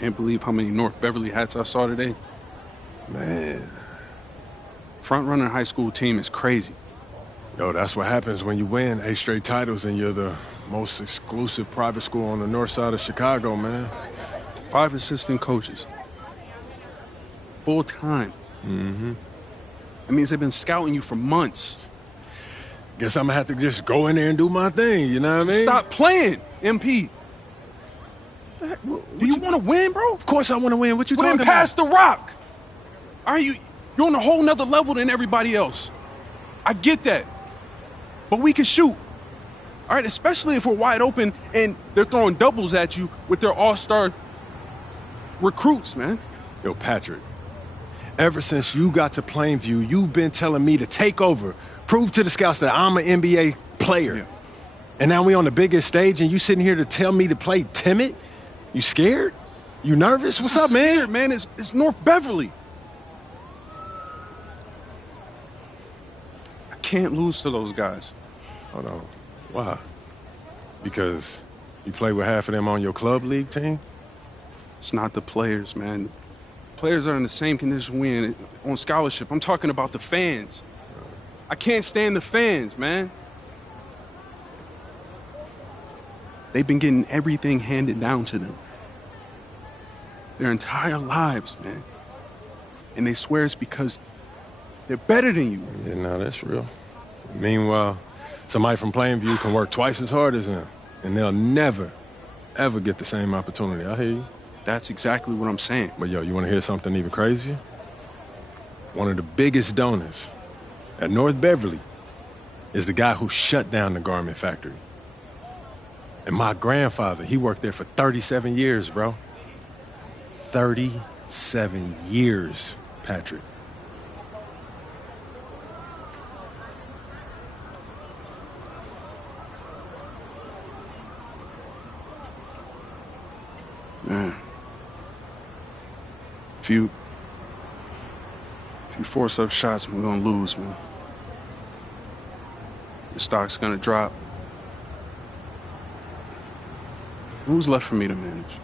Can't believe how many North Beverly hats I saw today. Man. Front-runner high school team is crazy. Yo, that's what happens when you win 8 straight titles and you're the most exclusive private school on the north side of Chicago, man. 5 assistant coaches. Full time. Mm-hmm. That means they've been scouting you for months. Guess I'm gonna have to just go in there and do my thing, you know what I mean? Stop playing, MP. Do you want to win, bro? Of course I want to win. What you talking about? about? Pass the rock. All right, you're on a whole nother level than everybody else. I get that. But we can shoot. All right, especially if we're wide open and they're throwing doubles at you with their all-star recruits, man. Yo, Patrick, ever since you got to Plainview, you've been telling me to take over, prove to the scouts that I'm an NBA player. Yeah. And now we on the biggest stage and you sitting here to tell me to play timid? You scared? You nervous? What's up, man? Scared, man. It's North Beverly. I can't lose to those guys. Hold on. Why? Because you play with half of them on your club league team? It's not the players, man. Players are in the same condition we in on scholarship. I'm talking about the fans. I can't stand the fans, man. They've been getting everything handed down to them their entire lives, man. And they swear it's because they're better than you. Yeah, no, that's real. Meanwhile, somebody from Plainview can work twice as hard as them, and they'll never, ever get the same opportunity. I hear you. That's exactly what I'm saying. But, yo, you want to hear something even crazier? One of the biggest donors at North Beverly is the guy who shut down the garment factory. And my grandfather, he worked there for 37 years, bro. 37 years, Patrick. Man. If you force up shots, we're gonna lose, man. Your stock's gonna drop. Who's left for me to manage?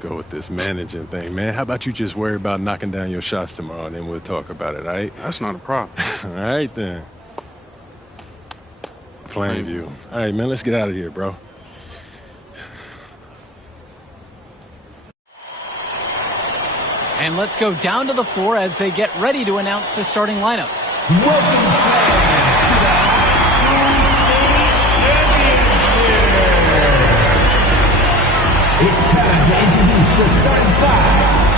Go with this managing thing, man. How about you just worry about knocking down your shots tomorrow, and then we'll talk about it, all right? That's not a problem. All right, then. Plainview. All right, man, let's get out of here, bro. And let's go down to the floor as they get ready to announce the starting lineups. Welcome, fans, to the High School State Championship. It's time to introduce the starting 5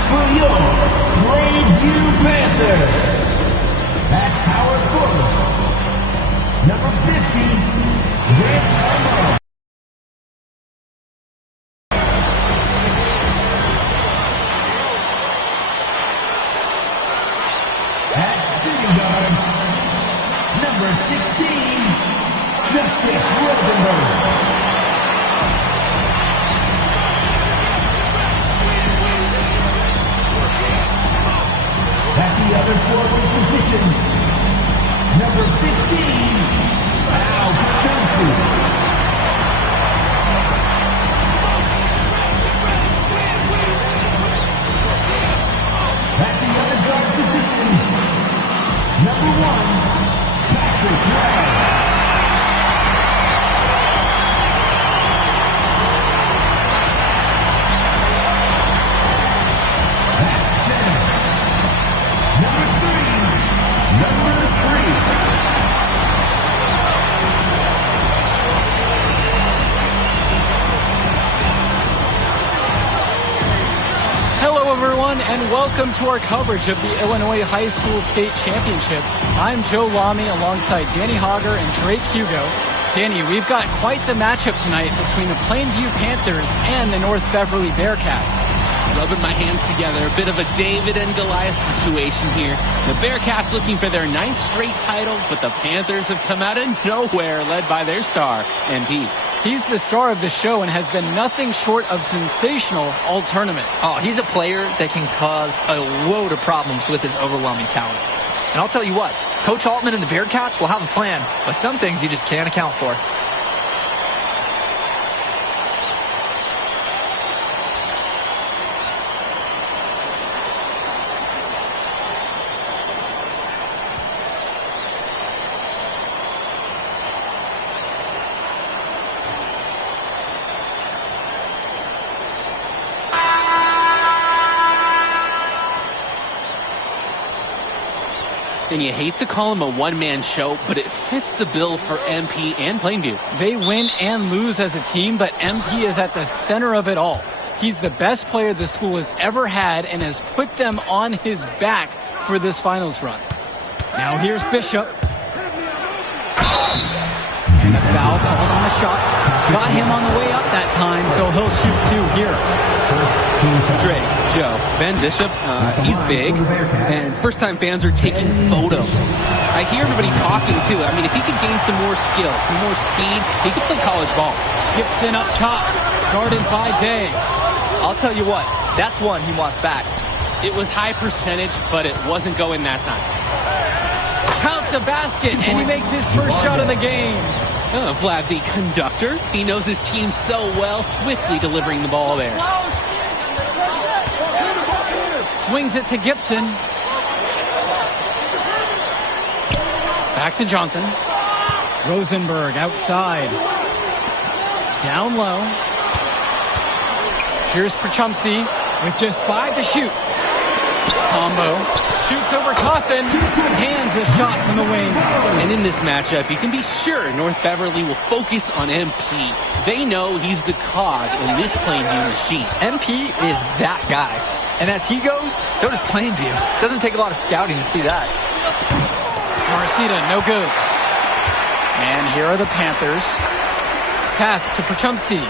for your Plainview Panthers. At power forward, number 50, Grant Tyrone. At shooting guard, number 16, Justice Rosenberg. At the other forward position, number 15, Al Johnson. At the other guard position, number 1, Patrick Wells. At center, number 3. Hello, everyone, and welcome to our coverage of the Illinois High School State Championships. I'm Joe Lamy alongside Danny Hogger and Drake Hugo. Danny, we've got quite the matchup tonight between the Plainview Panthers and the North Beverly Bearcats. Rubbing my hands together, a bit of a David and Goliath situation here. The Bearcats looking for their 9th straight title, but the Panthers have come out of nowhere, led by their star, MP. He's the star of the show and has been nothing short of sensational all tournament. Oh, he's a player that can cause a load of problems with his overwhelming talent. And I'll tell you what, Coach Altman and the Bearcats will have a plan, but some things you just can't account for. And you hate to call him a one-man show, but it fits the bill for MP and Plainview. They win and lose as a team, but MP is at the center of it all. He's the best player the school has ever had and has put them on his back for this finals run. Now here's Bishop. And a foul called on the shot. Got him on the way up that time, so he'll shoot 2 here. Drake, Joe, Ben Bishop, he's big, and first-time fans are taking photos. I hear everybody talking, too. I mean, if he could gain some more skill, some more speed, he could play college ball. Gibson up top, guarded by Day. I'll tell you what, that's one he wants back. It was high percentage, but it wasn't going that time. Count the basket, and he makes his first shot of the game. Vlad, the conductor, he knows his team so well, swiftly delivering the ball there. Swings it to Gibson. Back to Johnson. Rosenberg outside. Down low. Here's Prachumsky with just 5 to shoot. Tombo shoots over Coffin, hands a shot from the wing. And in this matchup, you can be sure North Beverly will focus on MP. They know he's the cog in this Plainview machine. MP is that guy. And as he goes, so does Plainview. Doesn't take a lot of scouting to see that. Marcita, no good. And here are the Panthers. Pass to Prachumsky.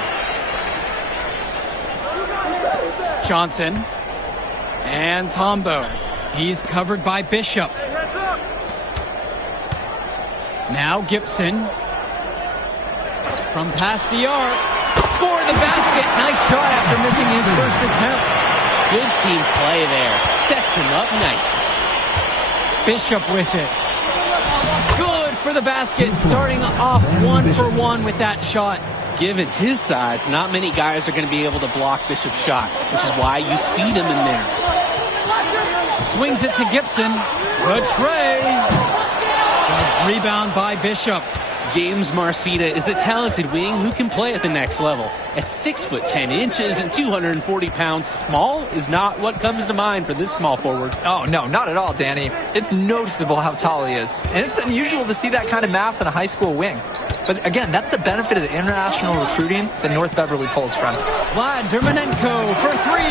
Johnson. And Tombo. He's covered by Bishop. Now Gibson. From past the arc. Score the basket. Nice shot after missing his first attempt. Good team play there. Sets him up nicely. Bishop with it. Good for the basket. Starting off 1-for-1 with that shot. Given his size, not many guys are going to be able to block Bishop's shot, which is why you feed him in there. Swings it to Gibson. Good tray. Good rebound by Bishop. James Marcita is a talented wing who can play at the next level. At 6'10" and 240 pounds, small is not what comes to mind for this small forward. Oh, no, not at all, Danny. It's noticeable how tall he is. And it's unusual to see that kind of mass in a high school wing. But again, that's the benefit of the international recruiting that North Beverly pulls from. Vlad Dermanenko for 3.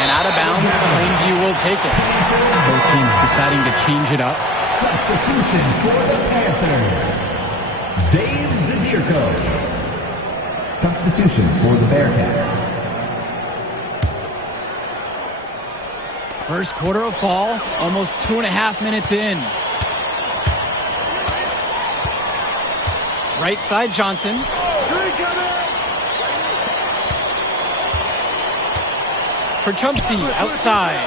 And out of bounds, Plainview will take it. Both teams deciding to change it up. Substitution for the Panthers. Dave Zadirko. Substitution for the Bearcats. First quarter of ball, almost 2.5 minutes in. Right side, Johnson. Prachumsky outside.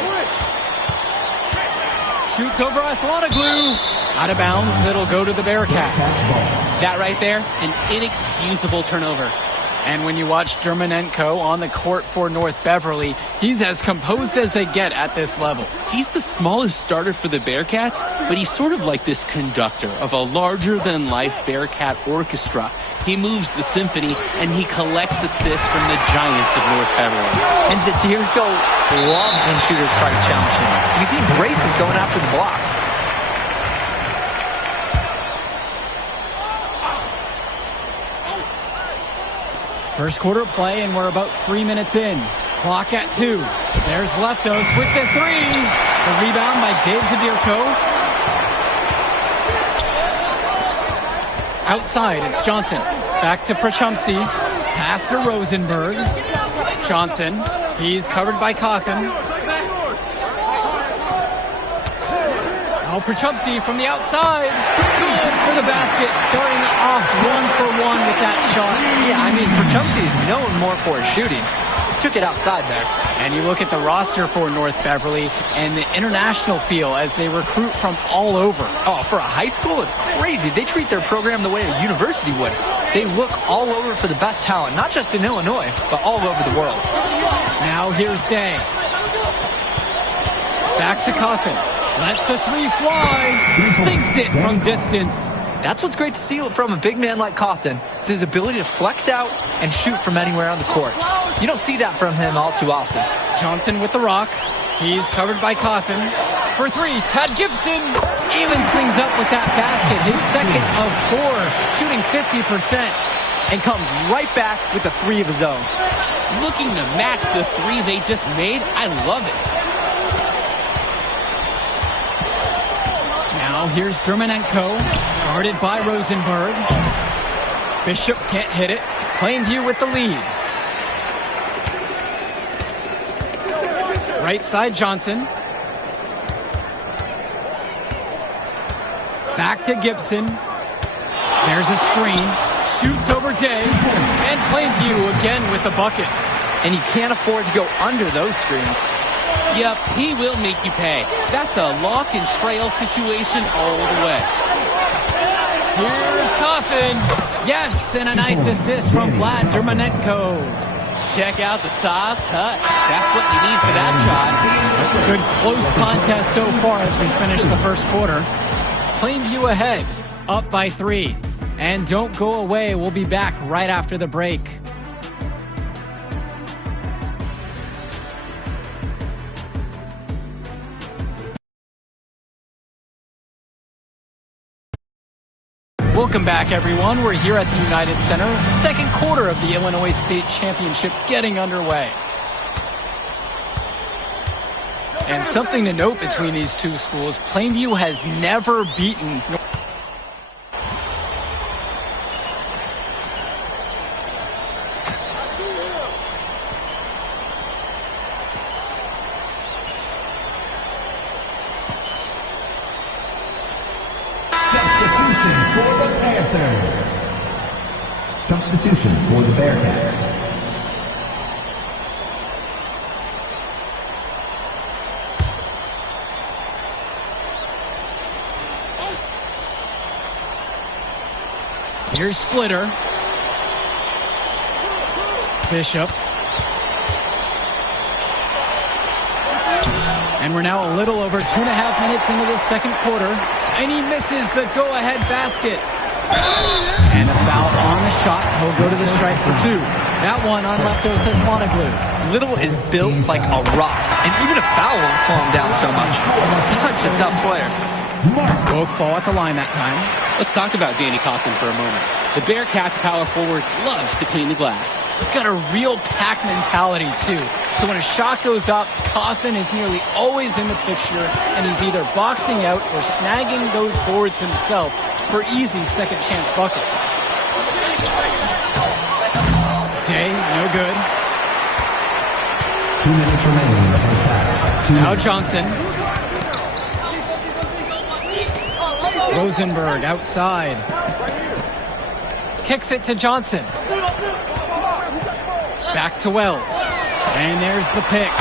Shoots over Aslanoglu. Out of bounds, it'll go to the Bearcats. That right there, an inexcusable turnover. And when you watch Dermanenko on the court for North Beverly, he's as composed as they get at this level. He's the smallest starter for the Bearcats, but he's sort of like this conductor of a larger-than-life Bearcat orchestra. He moves the symphony, and he collects assists from the giants of North Beverly. And Zadirko loves when shooters try to challenge him because he embraces going after the blocks. First quarter play, and we're about 3 minutes in. Clock at 2. There's Leftos with the 3. The rebound by Dave Zadirko. Outside, it's Johnson. Back to Prachumsky. Pass to Rosenberg. Johnson. He's covered by Coffin. Now Prachumsky from the outside. Good for the basket. Starting off 1-for-1 with that shot. Yeah, I mean, Prachumsky is known more for his shooting. Took it outside there. And you look at the roster for North Beverly and the international feel as they recruit from all over. Oh, for a high school, it's crazy. They treat their program the way a university would. They look all over for the best talent, not just in Illinois, but all over the world. Now here's Day. Back to Coffin. Lets the 3 fly. Sinks it from distance. That's what's great to see from a big man like Coffin. It's his ability to flex out and shoot from anywhere on the court. You don't see that from him all too often. Johnson with the rock. He's covered by Coffin. for three. Tad Gibson evens things up with that basket. His second of 4, shooting 50%. And comes right back with a 3 of his own. Looking to match the 3 they just made. I love it. Now here's Dermonenko, guarded by Rosenberg. Bishop can't hit it. Plainview with the lead. Right side Johnson. Back to Gibson. There's a screen. Shoots over Day. And Plainview again with the bucket. And you can't afford to go under those screens. Yep, he will make you pay. That's a lock and trail situation all the way. Here's Coffin. Yes, and a nice assist from Vlad Dermonenko. Check out the soft touch. That's what you need for that shot. Good close contest so far as we finish the first quarter. Plainview ahead, up by 3. And don't go away. We'll be back right after the break. Welcome back, everyone. We're here at the United Center. Second quarter of the Illinois State Championship getting underway. And something to note between these two schools, Plainview has never beaten... Substitution for the Bearcats. Here's Splitter. Bishop. And we're now a little over 2.5 minutes into the second quarter. And he misses the go-ahead basket. And a foul on the shot. He'll go to the stripe for 2. That one on Lefto says Monaglue. Little is built like a rock, and even a foul won't slow him down so much. Such a tough player. Both fall at the line that time. Let's talk about Danny Coughlin for a moment. The Bearcats power forward loves to clean the glass. He's got a real pack mentality, too. So when a shot goes up, Coughlin is nearly always in the picture, and he's either boxing out or snagging those boards himself for easy second chance buckets. Day, no good. 2 minutes remaining in the first half. Now Johnson. Rosenberg outside. Kicks it to Johnson. Back to Wells. And there's the pick.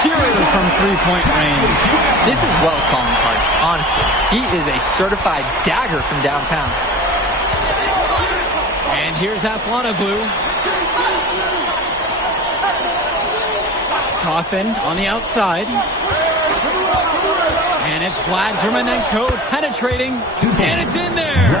Pure from three-point range. This is Wells calling hard, honestly. He is a certified dagger from downtown. And here's Aslanoglu. Coffin on the outside. And it's Vlad Dermonenko penetrating. And it's in there.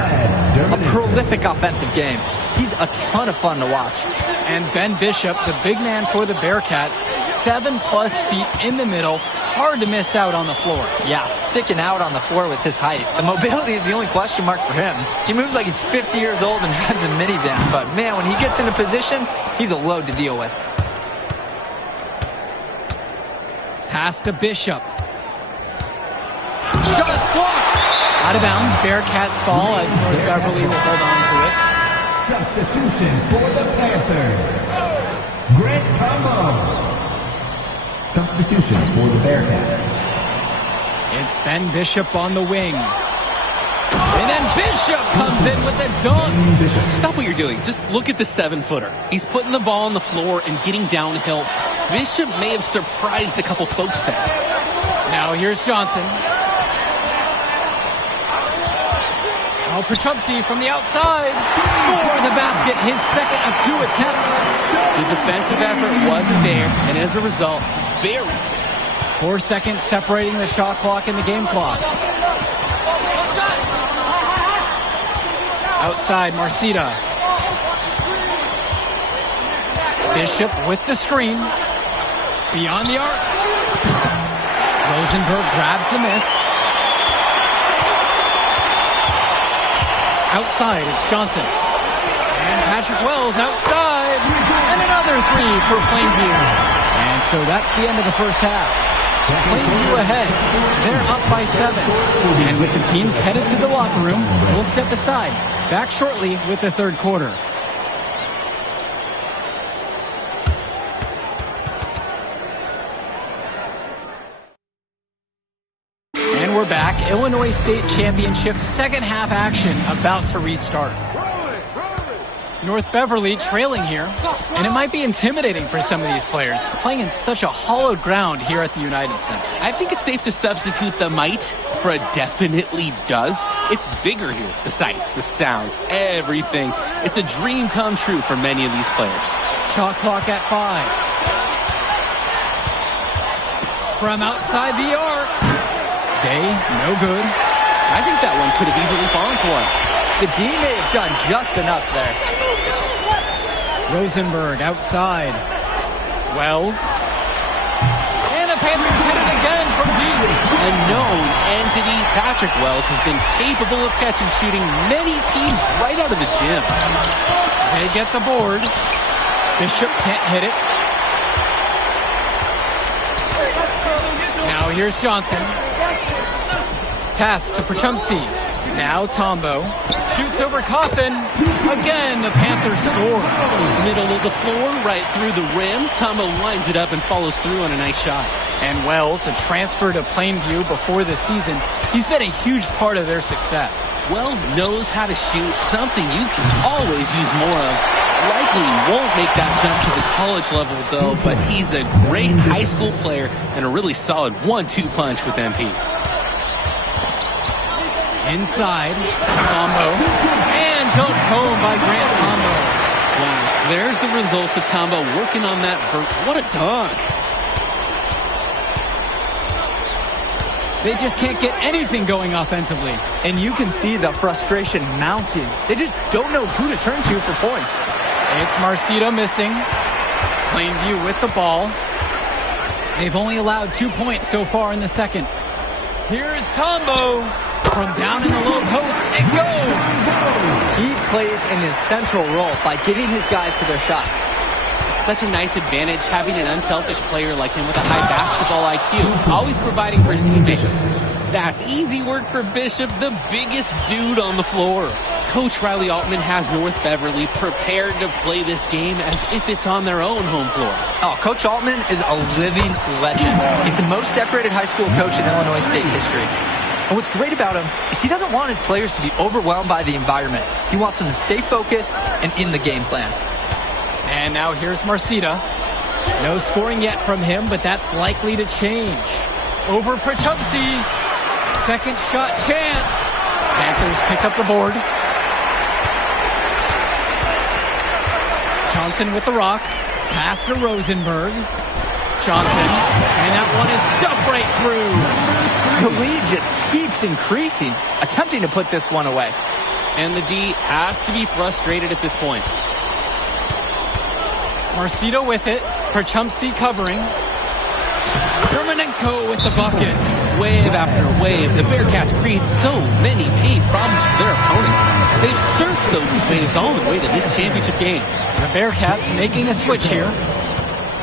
A prolific offensive game. He's a ton of fun to watch. And Ben Bishop, the big man for the Bearcats, 7+ feet in the middle. Hard to miss out on the floor. Yeah, sticking out on the floor with his height. The mobility is the only question mark for him. He moves like he's 50 years old and drives a minivan. But man, when he gets into position, he's a load to deal with. Pass to Bishop. Shot blocked. Out of bounds. Bearcats ball as North Beverly will hold on to it. Substitution for the Panthers. Grant Tombo. Substitution for the Bearcats. It's Ben Bishop on the wing. And then Bishop comes in with a dunk. Stop what you're doing. Just look at the 7-footer. He's putting the ball on the floor and getting downhill. Bishop may have surprised a couple folks there. Now here's Johnson. Oh, Petrumpsy from the outside. Score the basket, his second of 2 attempts. The defensive effort wasn't there, and as a result, buries it. 4 seconds separating the shot clock and the game clock. Outside, Marcita. Bishop with the screen. Beyond the arc. Rosenberg grabs the miss. Outside, it's Johnson. And Patrick Wells outside. And another three for Plainview. And so that's the end of the first half. Plainview ahead. They're up by 7. And with the teams headed to the locker room, we'll step aside. Back shortly with the third quarter. And we're back. Illinois State Championship second half action about to restart. North Beverly trailing here, and it might be intimidating for some of these players, playing in such a hollowed ground here at the United Center. I think it's safe to substitute the might for a definitely does. It's bigger here. The sights, the sounds, everything. It's a dream come true for many of these players. Shot clock at 5. From outside the arc. Day, no good. I think that one could have easily fallen for him. The D may have done just enough there. Rosenberg outside. Wells. And the Panthers hit it again from deep. A known entity, Patrick Wells has been capable of catching shooting many teams right out of the gym. They get the board. Bishop can't hit it. Now here's Johnson. Pass to Perchumsey. Now Tombo. Shoots over Coffin. Again, the Panthers score. Middle of the floor, right through the rim. Tombo lines it up and follows through on a nice shot. And Wells, a transfer to Plainview before the season, he's been a huge part of their success. Wells knows how to shoot, something you can always use more of. Likely won't make that jump to the college level, though, but he's a great high school player and a really solid 1-2 punch with MP. Inside, Tombo, and dunked home by Grant Tombo. Wow, there's the results of Tombo working on that what a dunk. They just can't get anything going offensively. And you can see the frustration mounting. They just don't know who to turn to for points. It's Marcito missing. Plainview with the ball. They've only allowed 2 points so far in the second. Here's Tombo. From down in the low post, it goes! He plays in his central role by getting his guys to their shots. It's such a nice advantage having an unselfish player like him with a high basketball IQ, always providing for his teammates. That's easy work for Bishop, the biggest dude on the floor. Coach Riley Altman has North Beverly prepared to play this game as if it's on their own home floor. Oh, Coach Altman is a living legend. He's the most decorated high school coach in Illinois State history. And what's great about him is he doesn't want his players to be overwhelmed by the environment. He wants them to stay focused and in the game plan. And now here's Marcita. No scoring yet from him, but that's likely to change. Over Perchumsey. Second shot chance. Panthers pick up the board. Johnson with the rock. Pass to Rosenberg. Johnson. And that one is stuffed right through. The lead just keeps increasing, attempting to put this one away. And the D has to be frustrated at this point. Marcito with it. Perchumsey covering. Germanenko with the bucket. Wave after wave, the Bearcats create so many paint problems for their opponents. They've surfed those waves all the way to this championship game. The Bearcats making a switch here.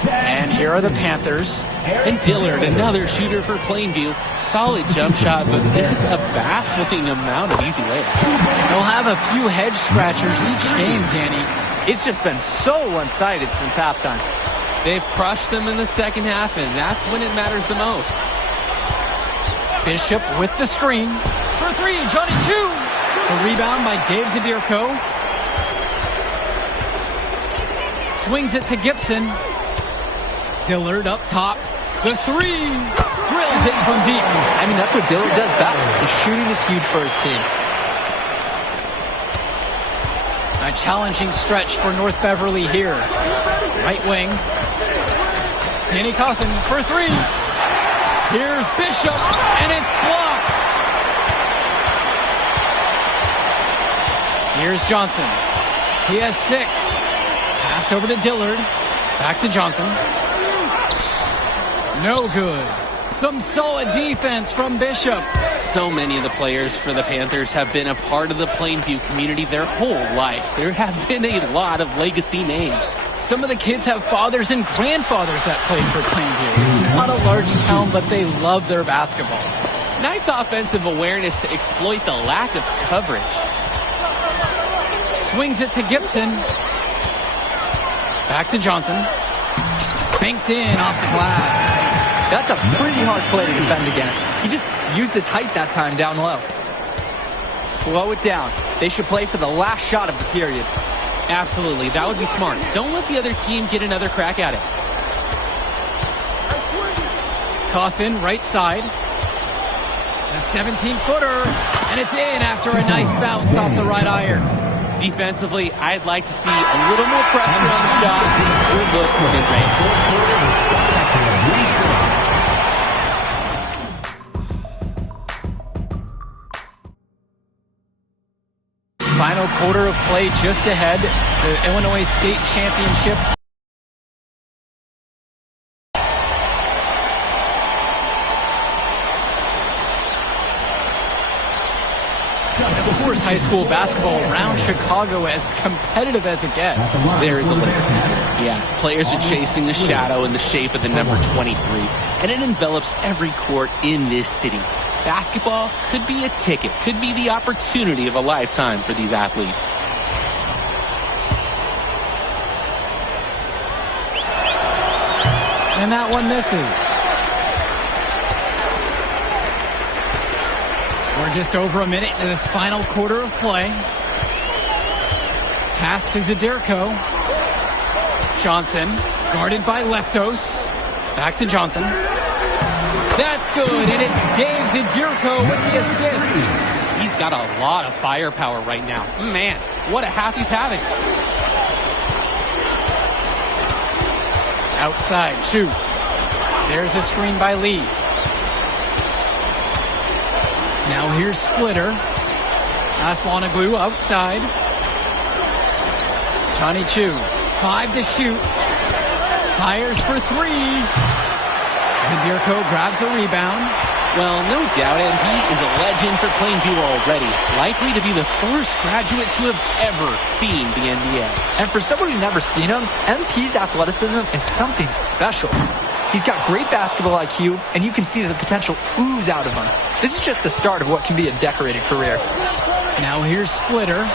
And here are the Panthers. And Dillard, another shooter for Plainview. Solid jump shot, but misses a baffling amount of easy layups. They'll have a few head scratchers each game, Danny. It's just been so one-sided since halftime. They've crushed them in the second half, and that's when it matters the most. Bishop with the screen. For three, Johnny Chu. The rebound by Dave Zadirko. Swings it to Gibson. Dillard up top. The three. Drills it from deep. I mean, that's what Dillard does best. The shooting is huge for his team. A challenging stretch for North Beverly here. Right wing. Danny Coffin for three. Here's Bishop, and it's blocked. Here's Johnson. He has 6. Pass over to Dillard. Back to Johnson. No good. Some solid defense from Bishop. So many of the players for the Panthers have been a part of the Plainview community their whole life. There have been a lot of legacy names. Some of the kids have fathers and grandfathers that played for Plainview. It's not a large town, but they love their basketball. Nice offensive awareness to exploit the lack of coverage. Swings it to Gibson. Back to Johnson. Banked in off the glass. That's a pretty hard play to defend against. He just used his height that time down low. Slow it down. They should play for the last shot of the period. Absolutely, that would be smart. Don't let the other team get another crack at it. Coffin, right side. A 17-footer, and it's in after a nice bounce off the right iron. Defensively, I'd like to see a little more pressure on the shot. Good look for mid-range. Final quarter of play just ahead. The Illinois State Championship. And of course, high school basketball around Chicago as competitive as it gets. There is a limit. Yeah, players are chasing the shadow in the shape of the number 23, and it envelops every court in this city. Basketball could be a ticket, could be the opportunity of a lifetime for these athletes. And that one misses. We're just over a minute into this final quarter of play. Pass to Zadirko. Johnson, guarded by Leftos. Back to Johnson. That's good, and it's Dave Zadirko with the assist. He's got a lot of firepower right now. Man, what a half he's having. Outside, shoot. There's a screen by Lee. Now here's Splitter. Aslanoglu outside. Johnny Chu, 5 to shoot. Fires for 3. Zadirko grabs a rebound. Well, no doubt, and he is a legend for Plainview already. Likely to be the first graduate to have ever seen the NBA. And for someone who's never seen him, MP's athleticism is something special. He's got great basketball IQ, and you can see the potential ooze out of him. This is just the start of what can be a decorated career. Now here's Splitter.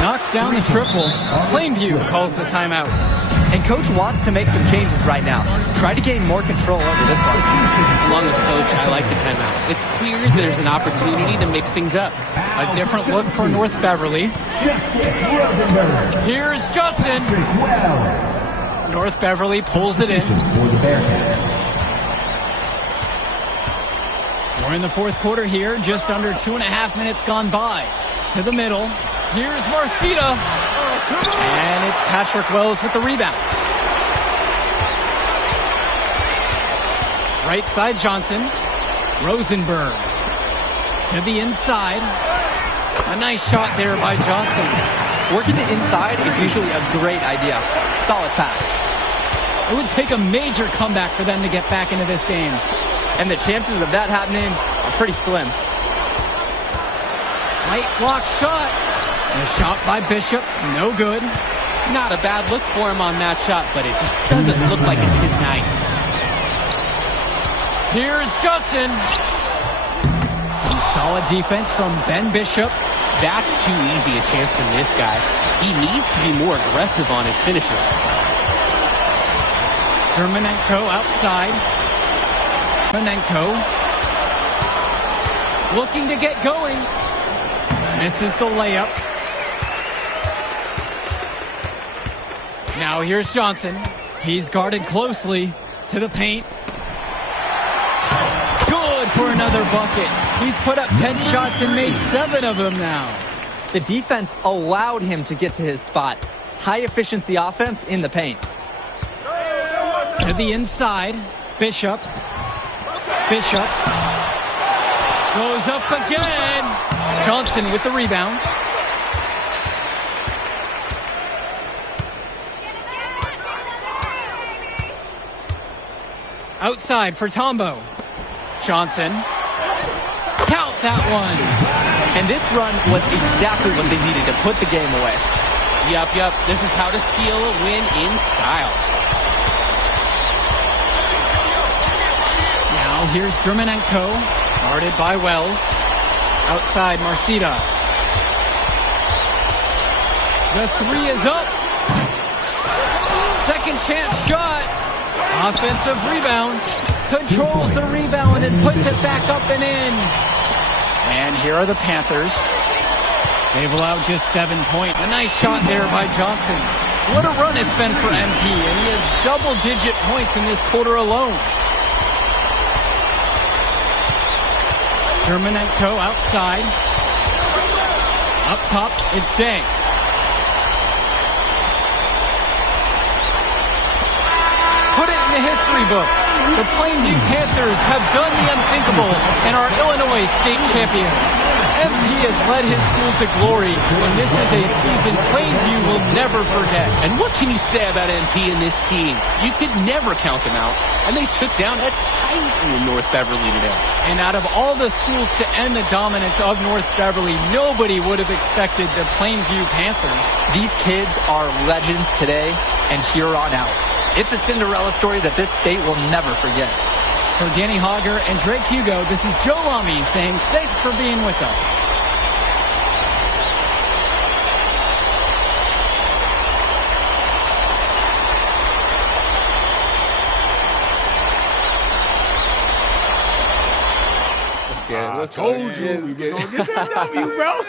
Knocks down the triple. Plainview calls the timeout. And Coach wants to make some changes right now. Try to gain more control over this one. Along with Coach, I like the timeout. It's clear there's an opportunity to mix things up. A different look for North Beverly. Here's Johnson. North Beverly pulls it in. We're in the fourth quarter here, just under 2.5 minutes gone by. To the middle. Here's Marcita. And it's Patrick Wells with the rebound. Right side Johnson. Rosenberg. To the inside. A nice shot there by Johnson. Working the inside is usually a great idea. Solid pass. It would take a major comeback for them to get back into this game. And the chances of that happening are pretty slim. Light block shot. A shot by Bishop. No good. Not a bad look for him on that shot, but it just doesn't look like it's his night. Here's Johnson. Some solid defense from Ben Bishop. That's too easy a chance to miss, guys. He needs to be more aggressive on his finishes. Germanenko outside. Germanenko looking to get going. Misses the layup. Now here's Johnson. He's guarded closely to the paint. Good for another bucket. He's put up 10 shots and made 7 of them now. The defense allowed him to get to his spot. High efficiency offense in the paint. To the inside. Bishop. Bishop. Goes up again. Johnson with the rebound. Outside for Tombo. Johnson. Count that one. And this run was exactly what they needed to put the game away. Yep. This is how to seal a win in style. Now here's Drumanenko, guarded by Wells. Outside, Marcita. The three is up. Second chance shot. Offensive rebound. Controls the rebound and puts it back up and in. And here are the Panthers. They've allowed just 7 points. A nice shot there by Johnson. What a run it's been for MP, and he has double-digit points in this quarter alone. Drumanenko outside. Up top, it's Day. Put it in the history book. The Plainview Panthers have done the unthinkable and are Illinois state champions. MP has led his school to glory, and this is a season Plainview will never forget. And what can you say about MP and this team? You could never count them out, and they took down a Titan in North Beverly today. And out of all the schools to end the dominance of North Beverly, nobody would have expected the Plainview Panthers. These kids are legends today and here on out. It's a Cinderella story that this state will never forget. For Danny Hogger and Drake Hugo, this is Joe Lamy saying thanks for being with us. I told you we were gonna get that W, bro.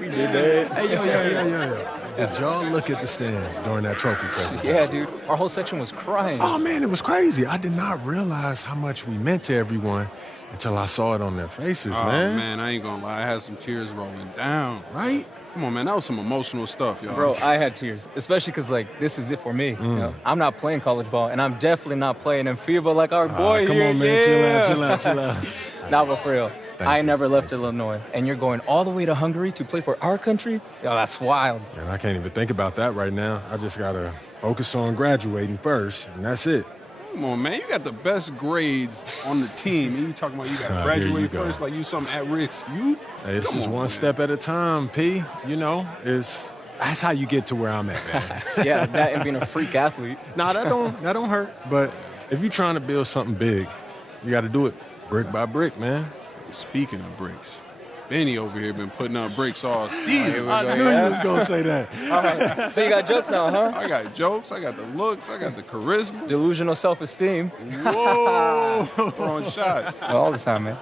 We did that. Hey, yo. Did y'all look at the stands during that trophy presentation? Yeah, dude. Our whole section was crying. Oh, man, it was crazy. I did not realize how much we meant to everyone until I saw it on their faces, man. Oh, man, I ain't gonna lie. I had some tears rolling down. Right? Come on, man. That was some emotional stuff, y'all. Bro, I had tears, especially because, like, this is it for me. You know? I'm not playing college ball, and I'm definitely not playing in FIBA like our boy come here. on, man. Yeah. Chill out. Nah, but for real. I you. never left Illinois, and you're going all the way to Hungary to play for our country? Yo, that's wild. And I can't even think about that right now. I just got to focus on graduating first, and that's it. Come on, man. You got the best grades on the team, and you talking about you got to Here you graduate go. first like you something at risk. You? Hey, it's Come just on, one man. step at a time, P. You know, that's how you get to where I'm at, man. Yeah, that and being a freak athlete. Nah, that don't hurt. But if you're trying to build something big, you got to do it brick by brick, man. Speaking of bricks, Benny over here been putting up bricks all season. I knew you was gonna say that. All right. So you got jokes now, huh? I got jokes, I got the looks, I got the charisma. Delusional self-esteem. Whoa! Throwing shots. All the time, man.